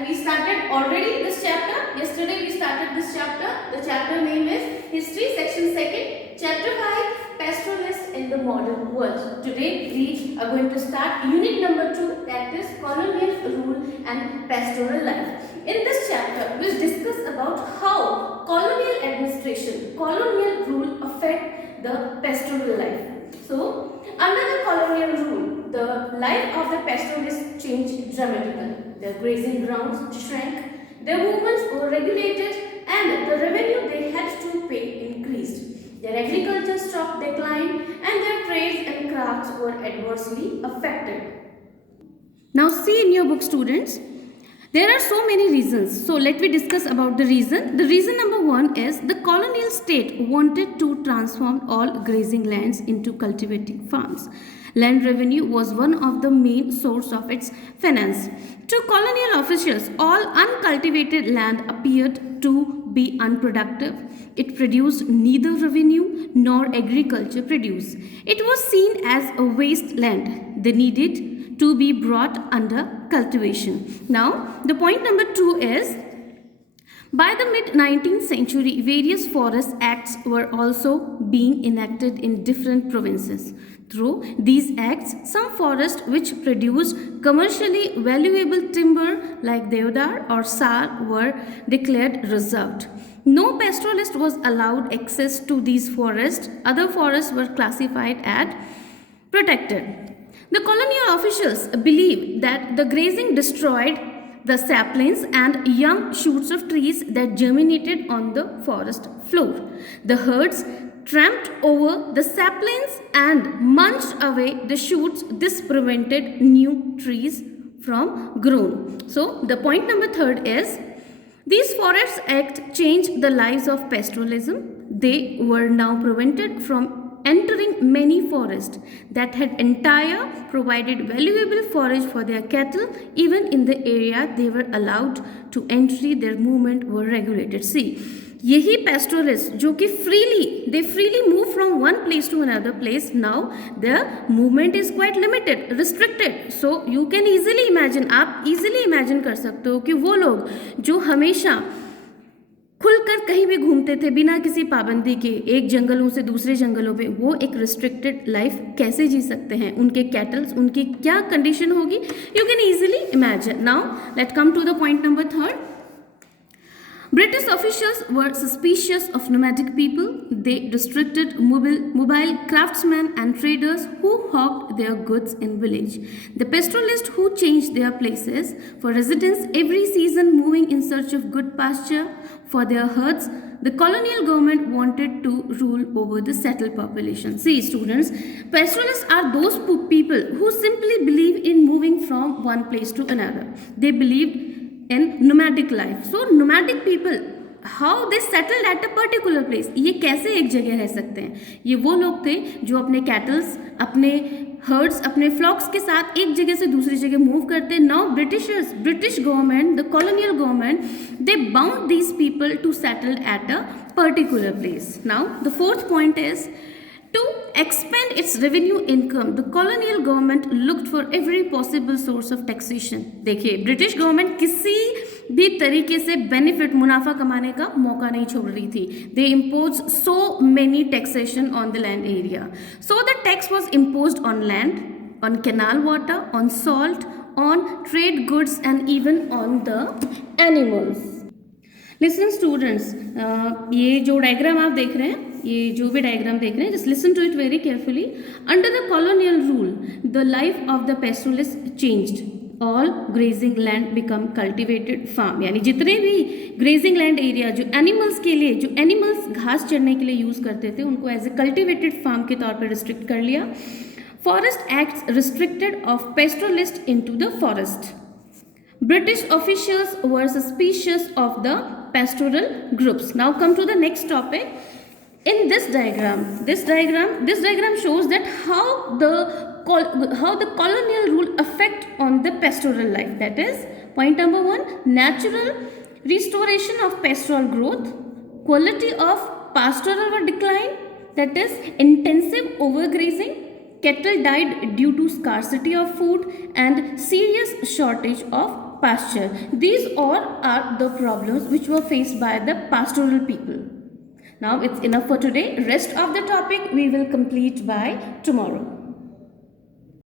we started already this chapter. Yesterday we started this chapter. The chapter name is History, section 2, chapter 5, Pastoralists in the Modern World. Today we are going to start unit number 2, that is colonial rule and pastoral life. In this chapter we will discuss about how colonial administration, colonial rule affect the pastoral life. So, under the colonial rule, the life of the pastoralists changed dramatically. Their grazing grounds shrank, their movements were regulated, and the revenue they had to pay increased. Their agriculture stock declined, and their trades and crafts were adversely affected. Now, see in your book, students, there are so many reasons. So let me discuss about the reason. The reason number 1 is the colonial state wanted to transform all grazing lands into cultivating farms. Land revenue was one of the main source of its finance. To colonial officials, all uncultivated land appeared to be unproductive. It produced neither revenue nor agriculture produce. It was seen as a wasteland. They needed to be brought under cultivation. Now, the point number 2 is, by the mid-19th century, various forest acts were also being enacted in different provinces. Through these acts, some forests which produced commercially valuable timber like deodar or sal were declared reserved. No pastoralist was allowed access to these forests. Other forests were classified as protected. The colonial officials believed that the grazing destroyed the saplings and young shoots of trees that germinated on the forest floor. The herds tramped over the saplings and munched away the shoots. This prevented new trees from growing. So, the point number 3 is, these Forests Act changed the lives of pastoralism. They were now prevented from entering many forests that had entire provided valuable forage for their cattle. Even in the area they were allowed to enter, their movement were regulated. See, यही pastoralists जो कि freely move from one place to another place, now their movement is quite limited, restricted. So you can easily imagine, आप easily imagine कर सकते हो कि वो लोग जो हमेशा खुलकर कहीं भी घूमते थे बिना किसी पाबंदी के, एक जंगलों से दूसरे जंगलों पे, वो एक रिस्ट्रिक्टेड लाइफ कैसे जी सकते हैं? उनके कैटल्स, उनकी क्या कंडीशन होगी? You can easily imagine. Now let come to the point number 3. British officials were suspicious of nomadic people. They restricted mobile craftsmen and traders who hawked their goods in village. The pastoralists who changed their places for residence every season, moving in search of good pasture for their herds. The colonial government wanted to rule over the settled population. See, students, pastoralists are those people who simply believe in moving from one place to another. They believed in nomadic life. So nomadic people, how they settled at a particular place. ये कैसे एक जगह रह सकते हैं? ये वो लोग थे जो अपने कैटल्स, अपने हर्ड्स, अपने फ्लॉक्स के साथ एक जगह से दूसरी जगह मूव करते. Now British government, the colonial government, they bound these people to settle at a particular place. Now the 4th point is, to expand its revenue income, the colonial government looked for every possible source of taxation. देखिए, British government किसी भी तरीके से benefit, मुनाफा कमाने का मौका नहीं छोड़ रही थी. They imposed so many taxation on the land area. So the tax was imposed on land, on canal water, on salt, on trade goods, and even on the animals. Listen students, ये जो diagram आप देख रहे हैं, ये जो भी diagram देख रहे हैं, just listen to it very carefully. Under the colonial rule, the life of the pastoralists changed. All grazing land become cultivated farm. यानी जितने भी grazing land area जो animals के लिए, जो animals घास चरने के लिए यूज़ करते थे, उनको as a cultivated farm के तौर पर restrict कर लिया. Forest Acts restricted of pastoralists into the forest. British officials were suspicious of the pastoral groups. Now come to the next topic. In this diagram shows that how the colonial rule affect on the pastoral life. That is, point number 1, natural restoration of pastoral growth, quality of pastoral were decline, that is intensive overgrazing, cattle died due to scarcity of food, and serious shortage of pasture. These all are the problems which were faced by the pastoral people. Now it's enough for today. Rest of the topic we will complete by tomorrow.